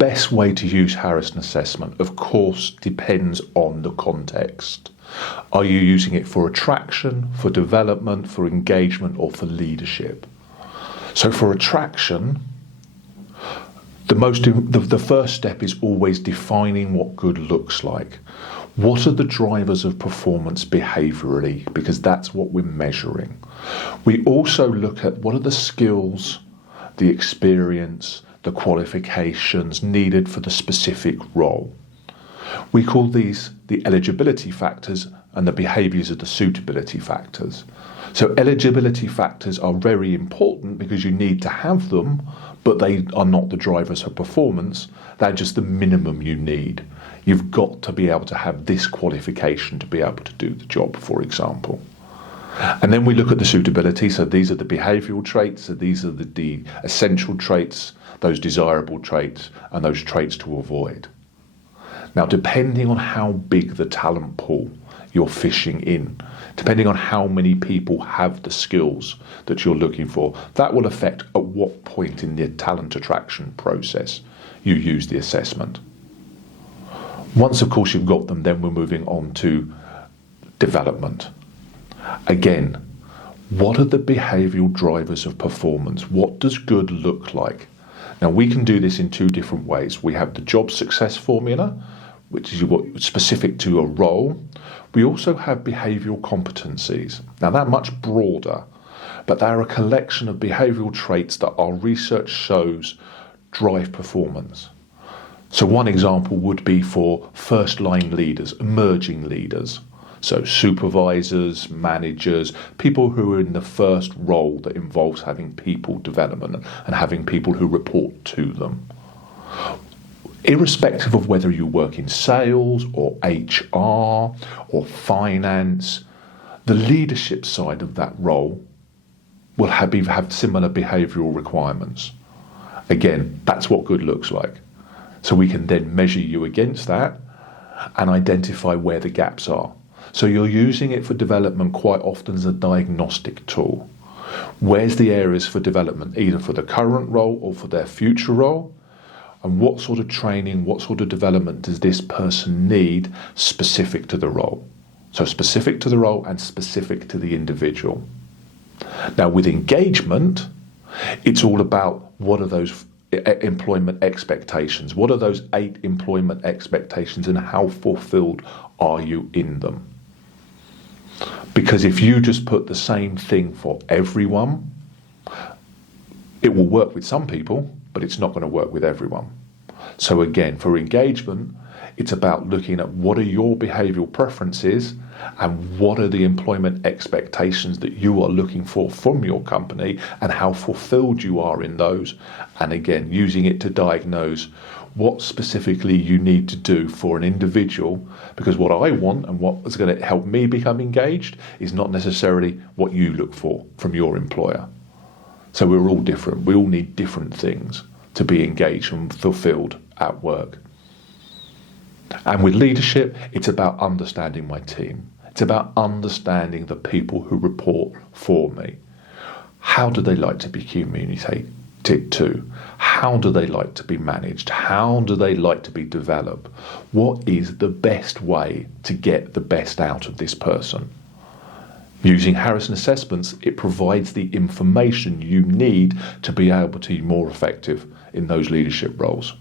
best way to use Harrison assessment, of course, depends on the context. Are you using it for attraction, for development, for engagement, or for leadership? So for attraction, the first step is always defining what good looks like. What are the drivers of performance behaviourally? Because that's what we're measuring. We also look at what are the skills, the experience, the qualifications needed for the specific role. We call these the eligibility factors, and the behaviours are the suitability factors. So eligibility factors are very important because you need to have them, but they are not the drivers of performance. They're just the minimum you need. You've got to be able to have this qualification to be able to do the job, for example. And then we look at the suitability. So these are the behavioural traits. So these are the essential traits, those desirable traits, and those traits to avoid. Now, depending on how big the talent pool you're fishing in, depending on how many people have the skills that you're looking for, that will affect at what point in the talent attraction process you use the assessment. Once, of course, you've got them, then we're moving on to development. Again, what are the behavioural drivers of performance? What does good look like? Now, we can do this in two different ways. We have the job success formula, which is specific to a role. We also have behavioural competencies. Now, they're much broader, but they're a collection of behavioural traits that our research shows drive performance. So one example would be for first-line leaders, emerging leaders. So supervisors, managers, people who are in the first role that involves having people development and having people who report to them. Irrespective of whether you work in sales or HR or finance, the leadership side of that role will have similar behavioural requirements. Again, that's what good looks like. So we can then measure you against that and identify where the gaps are. So you're using it for development quite often as a diagnostic tool. Where's the areas for development, either for the current role or for their future role? And what sort of training, what sort of development does this person need specific to the role? So specific to the role and specific to the individual. Now with engagement, it's all about what are those employment expectations? What are those 8 employment expectations and how fulfilled are you in them? Because if you just put the same thing for everyone, it will work with some people, but it's not going to work with everyone. So again, for engagement, it's about looking at what are your behavioural preferences and what are the employment expectations that you are looking for from your company and how fulfilled you are in those. And again, using it to diagnose what specifically you need to do for an individual, because what I want and what is going to help me become engaged is not necessarily what you look for from your employer. So we're all different. We all need different things to be engaged and fulfilled at work. And with leadership, it's about understanding my team. It's about understanding the people who report for me. How do they like to be communicated to? How do they like to be managed? How do they like to be developed? What is the best way to get the best out of this person? Using Harrison Assessments, it provides the information you need to be able to be more effective in those leadership roles.